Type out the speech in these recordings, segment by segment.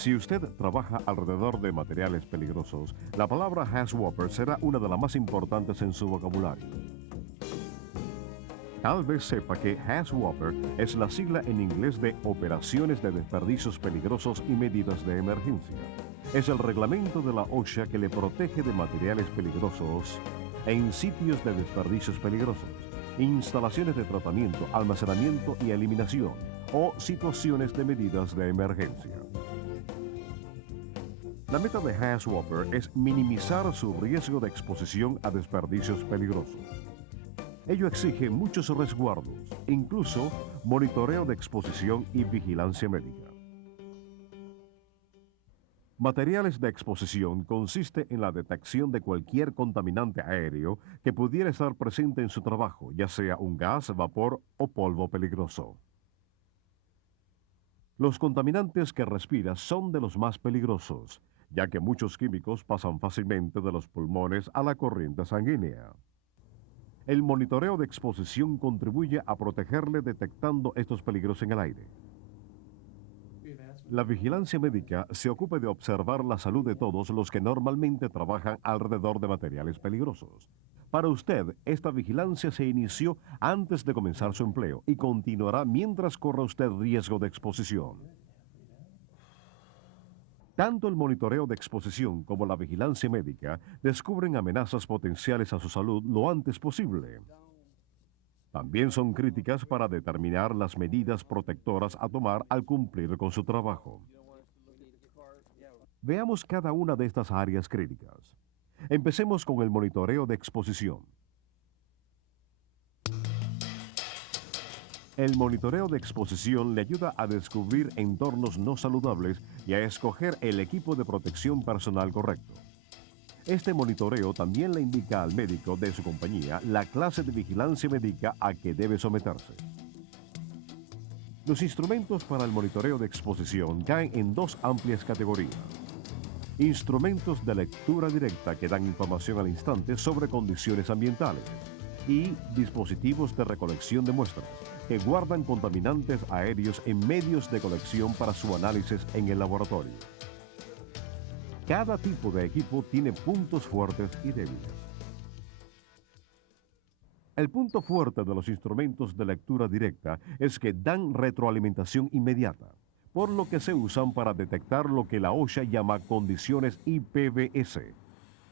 Si usted trabaja alrededor de materiales peligrosos, la palabra HAZWOPER será una de las más importantes en su vocabulario. Tal vez sepa que HAZWOPER es la sigla en inglés de Operaciones de Desperdicios Peligrosos y Medidas de Emergencia. Es el reglamento de la OSHA que le protege de materiales peligrosos en sitios de desperdicios peligrosos, instalaciones de tratamiento, almacenamiento y eliminación o situaciones de medidas de emergencia. La meta de HAZWOPER es minimizar su riesgo de exposición a desperdicios peligrosos. Ello exige muchos resguardos, incluso monitoreo de exposición y vigilancia médica. Materiales de exposición consiste en la detección de cualquier contaminante aéreo que pudiera estar presente en su trabajo, ya sea un gas, vapor o polvo peligroso. Los contaminantes que respira son de los más peligrosos, ya que muchos químicos pasan fácilmente de los pulmones a la corriente sanguínea. El monitoreo de exposición contribuye a protegerle detectando estos peligros en el aire. La vigilancia médica se ocupa de observar la salud de todos los que normalmente trabajan alrededor de materiales peligrosos. Para usted, esta vigilancia se inició antes de comenzar su empleo y continuará mientras corra usted riesgo de exposición. Tanto el monitoreo de exposición como la vigilancia médica descubren amenazas potenciales a su salud lo antes posible. También son críticas para determinar las medidas protectoras a tomar al cumplir con su trabajo. Veamos cada una de estas áreas críticas. Empecemos con el monitoreo de exposición. El monitoreo de exposición le ayuda a descubrir entornos no saludables y a escoger el equipo de protección personal correcto. Este monitoreo también le indica al médico de su compañía la clase de vigilancia médica a que debe someterse. Los instrumentos para el monitoreo de exposición caen en dos amplias categorías. Instrumentos de lectura directa que dan información al instante sobre condiciones ambientales y dispositivos de recolección de muestras que guardan contaminantes aéreos en medios de colección para su análisis en el laboratorio. Cada tipo de equipo tiene puntos fuertes y débiles. El punto fuerte de los instrumentos de lectura directa es que dan retroalimentación inmediata, por lo que se usan para detectar lo que la OSHA llama condiciones IPBS,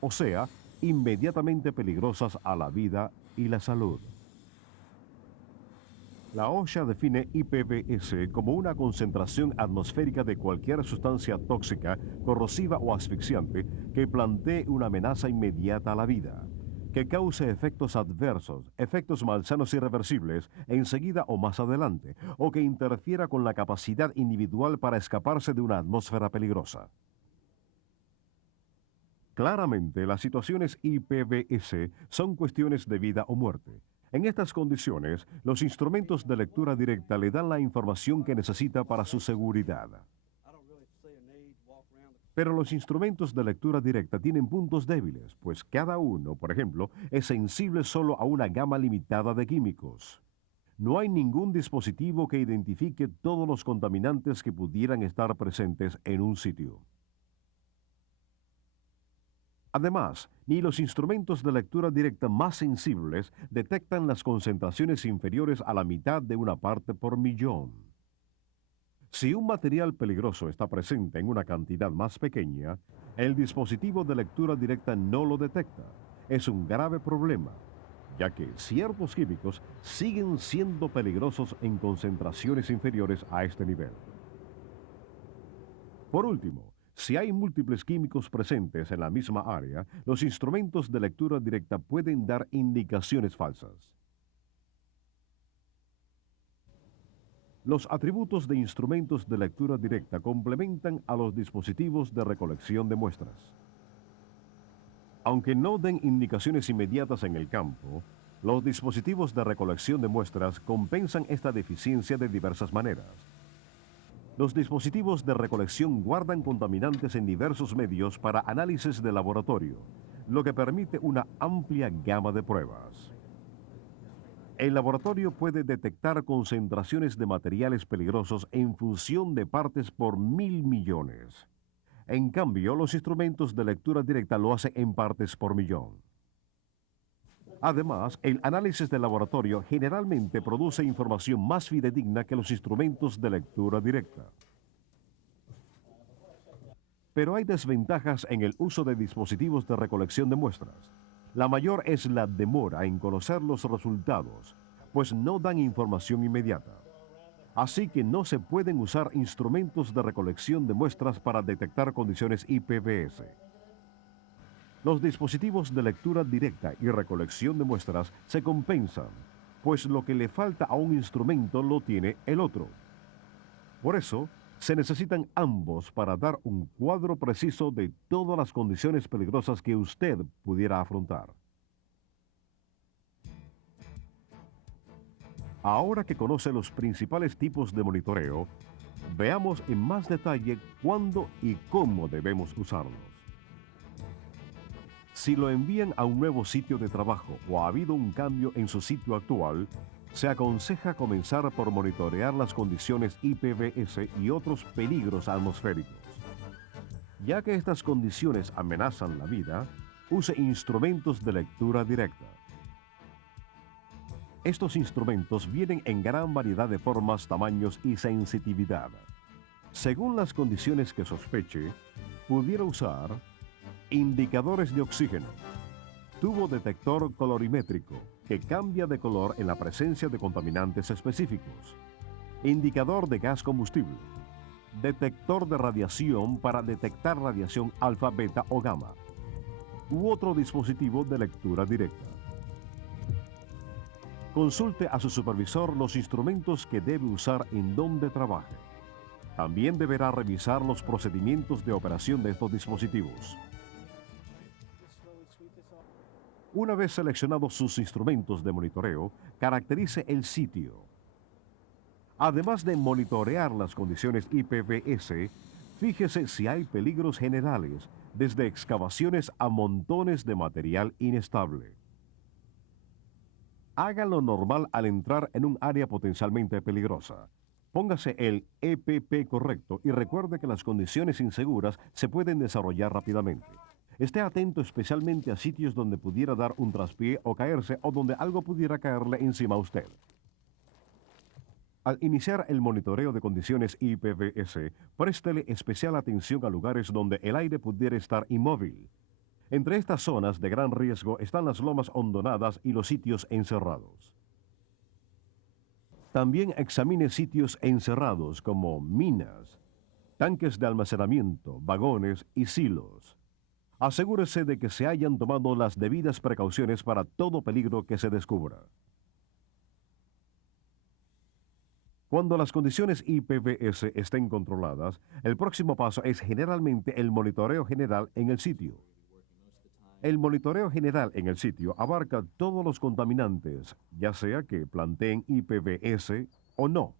o sea, inmediatamente peligrosas a la vida y la salud. La OSHA define IPBS como una concentración atmosférica de cualquier sustancia tóxica, corrosiva o asfixiante que plantee una amenaza inmediata a la vida, que cause efectos adversos, efectos malsanos irreversibles enseguida o más adelante, o que interfiera con la capacidad individual para escaparse de una atmósfera peligrosa. Claramente, las situaciones IPBS son cuestiones de vida o muerte. En estas condiciones, los instrumentos de lectura directa le dan la información que necesita para su seguridad. Pero los instrumentos de lectura directa tienen puntos débiles, pues cada uno, por ejemplo, es sensible solo a una gama limitada de químicos. No hay ningún dispositivo que identifique todos los contaminantes que pudieran estar presentes en un sitio. Además, ni los instrumentos de lectura directa más sensibles detectan las concentraciones inferiores a la mitad de una parte por millón. Si un material peligroso está presente en una cantidad más pequeña, el dispositivo de lectura directa no lo detecta. Es un grave problema, ya que ciertos químicos siguen siendo peligrosos en concentraciones inferiores a este nivel. Por último, si hay múltiples químicos presentes en la misma área, los instrumentos de lectura directa pueden dar indicaciones falsas. Los atributos de instrumentos de lectura directa complementan a los dispositivos de recolección de muestras. Aunque no den indicaciones inmediatas en el campo, los dispositivos de recolección de muestras compensan esta deficiencia de diversas maneras. Los dispositivos de recolección guardan contaminantes en diversos medios para análisis de laboratorio, lo que permite una amplia gama de pruebas. El laboratorio puede detectar concentraciones de materiales peligrosos en función de partes por 1.000 millones. En cambio, los instrumentos de lectura directa lo hacen en partes por millón. Además, el análisis de laboratorio generalmente produce información más fidedigna que los instrumentos de lectura directa. Pero hay desventajas en el uso de dispositivos de recolección de muestras. La mayor es la demora en conocer los resultados, pues no dan información inmediata. Así que no se pueden usar instrumentos de recolección de muestras para detectar condiciones IPVS. Los dispositivos de lectura directa y recolección de muestras se compensan, pues lo que le falta a un instrumento lo tiene el otro. Por eso, se necesitan ambos para dar un cuadro preciso de todas las condiciones peligrosas que usted pudiera afrontar. Ahora que conoce los principales tipos de monitoreo, veamos en más detalle cuándo y cómo debemos usarlos. Si lo envían a un nuevo sitio de trabajo o ha habido un cambio en su sitio actual, se aconseja comenzar por monitorear las condiciones IPVS y otros peligros atmosféricos. Ya que estas condiciones amenazan la vida, use instrumentos de lectura directa. Estos instrumentos vienen en gran variedad de formas, tamaños y sensitividad. Según las condiciones que sospeche, pudiera usar indicadores de oxígeno, tubo detector colorimétrico, que cambia de color en la presencia de contaminantes específicos, indicador de gas combustible, detector de radiación para detectar radiación alfa, beta o gamma, u otro dispositivo de lectura directa. Consulte a su supervisor los instrumentos que debe usar en donde trabaje. También deberá revisar los procedimientos de operación de estos dispositivos. Una vez seleccionados sus instrumentos de monitoreo, caracterice el sitio. Además de monitorear las condiciones IPVS, fíjese si hay peligros generales, desde excavaciones a montones de material inestable. Haga lo normal al entrar en un área potencialmente peligrosa. Póngase el EPP correcto y recuerde que las condiciones inseguras se pueden desarrollar rápidamente. Esté atento especialmente a sitios donde pudiera dar un traspié o caerse o donde algo pudiera caerle encima a usted. Al iniciar el monitoreo de condiciones IPVS, préstele especial atención a lugares donde el aire pudiera estar inmóvil. Entre estas zonas de gran riesgo están las lomas hondonadas y los sitios encerrados. También examine sitios encerrados como minas, tanques de almacenamiento, vagones y silos. Asegúrese de que se hayan tomado las debidas precauciones para todo peligro que se descubra. Cuando las condiciones IPVS estén controladas, el próximo paso es generalmente el monitoreo general en el sitio. El monitoreo general en el sitio abarca todos los contaminantes, ya sea que planteen IPVS o no.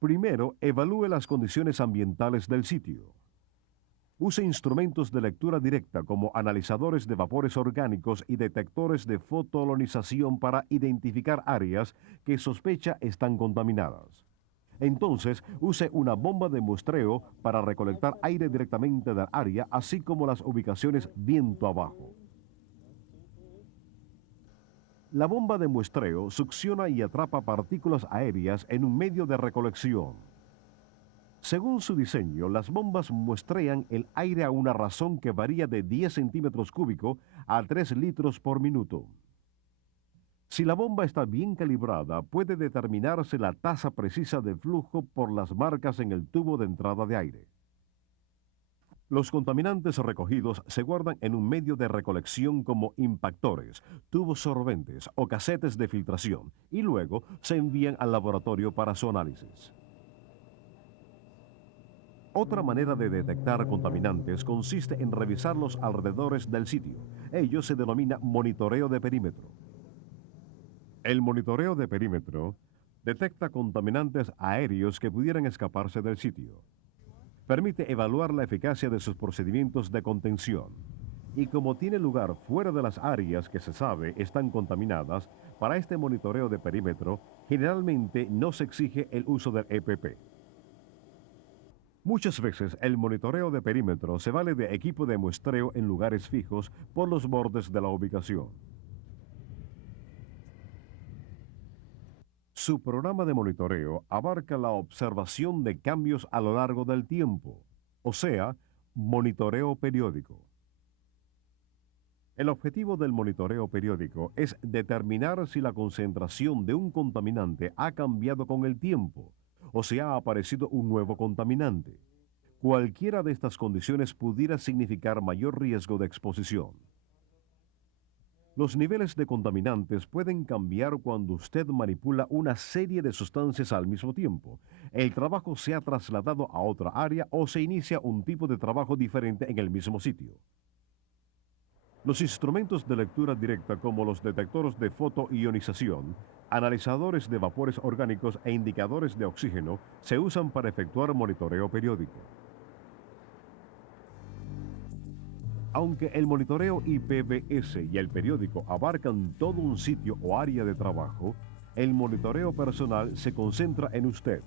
Primero, evalúe las condiciones ambientales del sitio. Use instrumentos de lectura directa como analizadores de vapores orgánicos y detectores de fotolonización para identificar áreas que sospecha están contaminadas. Entonces, use una bomba de muestreo para recolectar aire directamente del área, así como las ubicaciones viento abajo. La bomba de muestreo succiona y atrapa partículas aéreas en un medio de recolección. Según su diseño, las bombas muestrean el aire a una razón que varía de 10 centímetros cúbicos a 3 litros por minuto. Si la bomba está bien calibrada, puede determinarse la tasa precisa de flujo por las marcas en el tubo de entrada de aire. Los contaminantes recogidos se guardan en un medio de recolección como impactores, tubos sorbentes o casetes de filtración y luego se envían al laboratorio para su análisis. Otra manera de detectar contaminantes consiste en revisar los alrededores del sitio. Ello se denomina monitoreo de perímetro. El monitoreo de perímetro detecta contaminantes aéreos que pudieran escaparse del sitio. Permite evaluar la eficacia de sus procedimientos de contención. y como tiene lugar fuera de las áreas que se sabe están contaminadas, para este monitoreo de perímetro generalmente no se exige el uso del EPP. Muchas veces el monitoreo de perímetro se vale de equipo de muestreo en lugares fijos por los bordes de la ubicación. Su programa de monitoreo abarca la observación de cambios a lo largo del tiempo, o sea, monitoreo periódico. El objetivo del monitoreo periódico es determinar si la concentración de un contaminante ha cambiado con el tiempo o si ha aparecido un nuevo contaminante. Cualquiera de estas condiciones pudiera significar mayor riesgo de exposición. Los niveles de contaminantes pueden cambiar cuando usted manipula una serie de sustancias al mismo tiempo. El trabajo se ha trasladado a otra área o se inicia un tipo de trabajo diferente en el mismo sitio. Los instrumentos de lectura directa como los detectores de fotoionización, analizadores de vapores orgánicos e indicadores de oxígeno se usan para efectuar monitoreo periódico. Aunque el monitoreo IPBS y el periódico abarcan todo un sitio o área de trabajo, el monitoreo personal se concentra en usted.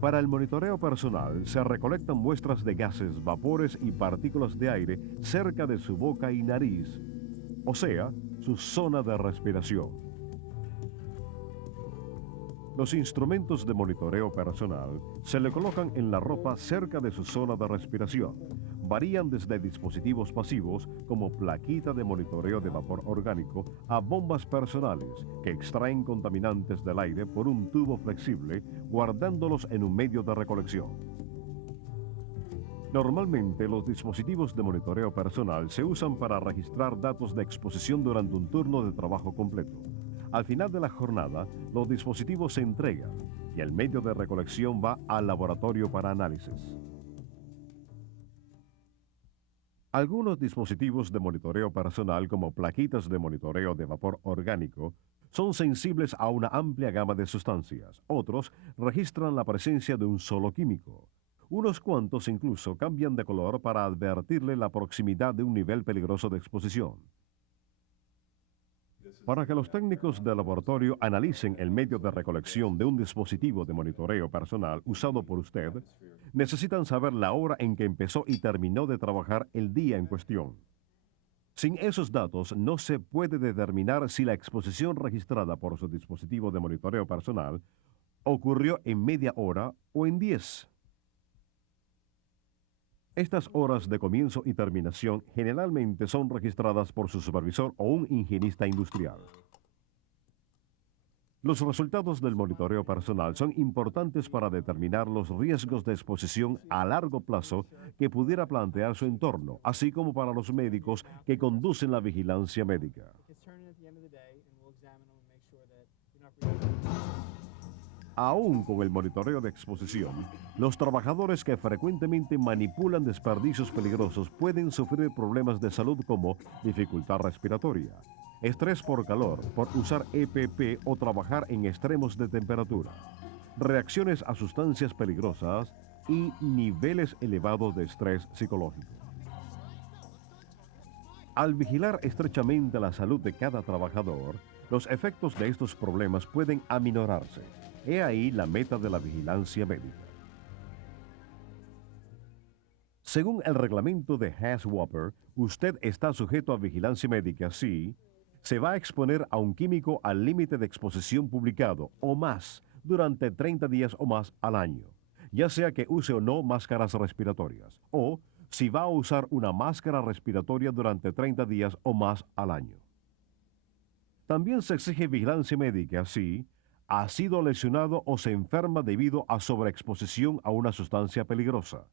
Para el monitoreo personal se recolectan muestras de gases, vapores y partículas de aire cerca de su boca y nariz, o sea, su zona de respiración. Los instrumentos de monitoreo personal se le colocan en la ropa cerca de su zona de respiración. Varían desde dispositivos pasivos como plaquita de monitoreo de vapor orgánico a bombas personales que extraen contaminantes del aire por un tubo flexible, guardándolos en un medio de recolección. Normalmente los dispositivos de monitoreo personal se usan para registrar datos de exposición durante un turno de trabajo completo. Al final de la jornada, los dispositivos se entregan y el medio de recolección va al laboratorio para análisis. Algunos dispositivos de monitoreo personal, como plaquitas de monitoreo de vapor orgánico, son sensibles a una amplia gama de sustancias. Otros registran la presencia de un solo químico. Unos cuantos incluso cambian de color para advertirle la proximidad de un nivel peligroso de exposición. Para que los técnicos del laboratorio analicen el medio de recolección de un dispositivo de monitoreo personal usado por usted, necesitan saber la hora en que empezó y terminó de trabajar el día en cuestión. Sin esos datos, no se puede determinar si la exposición registrada por su dispositivo de monitoreo personal ocurrió en media hora o en 10. Estas horas de comienzo y terminación generalmente son registradas por su supervisor o un higienista industrial. Los resultados del monitoreo personal son importantes para determinar los riesgos de exposición a largo plazo que pudiera plantear su entorno, así como para los médicos que conducen la vigilancia médica. Aún con el monitoreo de exposición, los trabajadores que frecuentemente manipulan desperdicios peligrosos pueden sufrir problemas de salud como dificultad respiratoria, estrés por calor, por usar EPP o trabajar en extremos de temperatura, reacciones a sustancias peligrosas y niveles elevados de estrés psicológico. Al vigilar estrechamente la salud de cada trabajador, los efectos de estos problemas pueden aminorarse. He ahí la meta de la vigilancia médica. Según el reglamento de HAZWOPER, usted está sujeto a vigilancia médica si se va a exponer a un químico al límite de exposición publicado o más durante 30 días o más al año, ya sea que use o no máscaras respiratorias, o si va a usar una máscara respiratoria durante 30 días o más al año. También se exige vigilancia médica si ha sido lesionado o se enferma debido a sobreexposición a una sustancia peligrosa,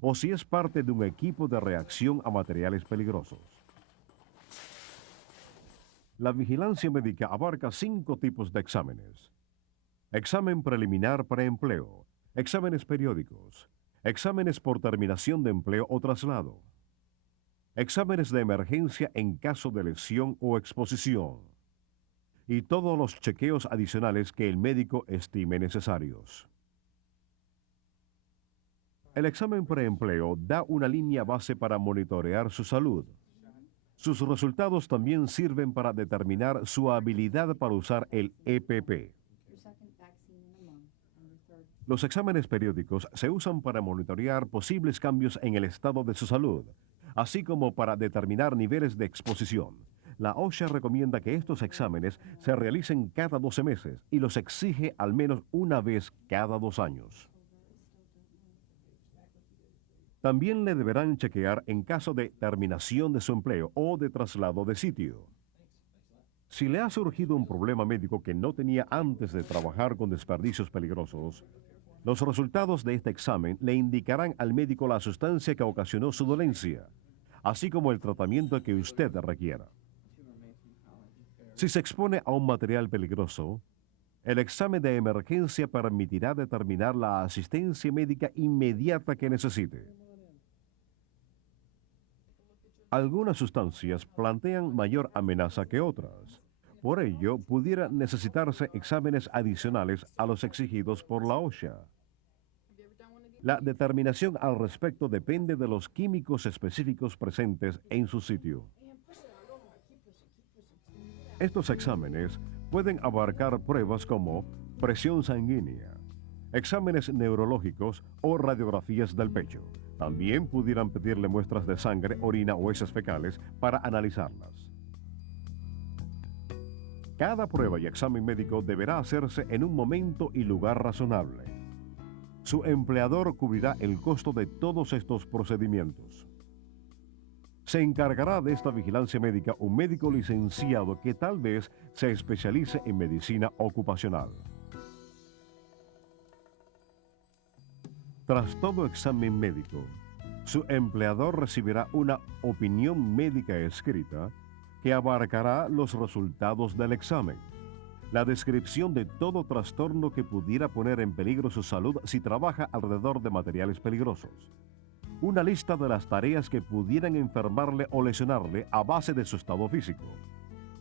o si es parte de un equipo de reacción a materiales peligrosos. La vigilancia médica abarca 5 tipos de exámenes: examen preliminar preempleo, exámenes periódicos, exámenes por terminación de empleo o traslado, exámenes de emergencia en caso de lesión o exposición, y todos los chequeos adicionales que el médico estime necesarios. El examen preempleo da una línea base para monitorear su salud. Sus resultados también sirven para determinar su habilidad para usar el EPP. Los exámenes periódicos se usan para monitorear posibles cambios en el estado de su salud, así como para determinar niveles de exposición. La OSHA recomienda que estos exámenes se realicen cada 12 meses y los exige al menos una vez cada 2 años. También le deberán chequear en caso de terminación de su empleo o de traslado de sitio. Si le ha surgido un problema médico que no tenía antes de trabajar con desperdicios peligrosos, los resultados de este examen le indicarán al médico la sustancia que ocasionó su dolencia, así como el tratamiento que usted requiera. Si se expone a un material peligroso, el examen de emergencia permitirá determinar la asistencia médica inmediata que necesite. Algunas sustancias plantean mayor amenaza que otras. Por ello, pudiera necesitarse exámenes adicionales a los exigidos por la OSHA. La determinación al respecto depende de los químicos específicos presentes en su sitio. Estos exámenes pueden abarcar pruebas como presión sanguínea, exámenes neurológicos o radiografías del pecho. También pudieran pedirle muestras de sangre, orina o heces fecales para analizarlas. Cada prueba y examen médico deberá hacerse en un momento y lugar razonable. Su empleador cubrirá el costo de todos estos procedimientos. Se encargará de esta vigilancia médica un médico licenciado que tal vez se especialice en medicina ocupacional. Tras todo examen médico, su empleador recibirá una opinión médica escrita que abarcará los resultados del examen, la descripción de todo trastorno que pudiera poner en peligro su salud si trabaja alrededor de materiales peligrosos, una lista de las tareas que pudieran enfermarle o lesionarle a base de su estado físico,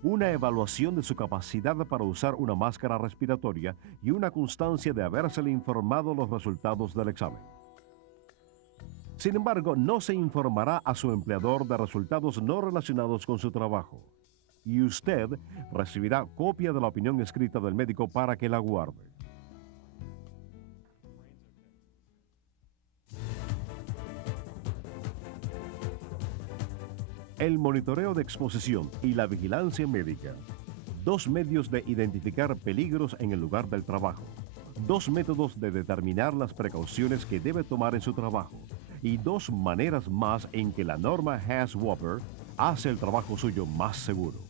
una evaluación de su capacidad para usar una máscara respiratoria y una constancia de habérsele informado los resultados del examen. Sin embargo, no se informará a su empleador de resultados no relacionados con su trabajo, y usted recibirá copia de la opinión escrita del médico para que la guarde. El monitoreo de exposición y la vigilancia médica, dos medios de identificar peligros en el lugar del trabajo, dos métodos de determinar las precauciones que debe tomar en su trabajo y dos maneras más en que la norma Haas-Wapper hace el trabajo suyo más seguro.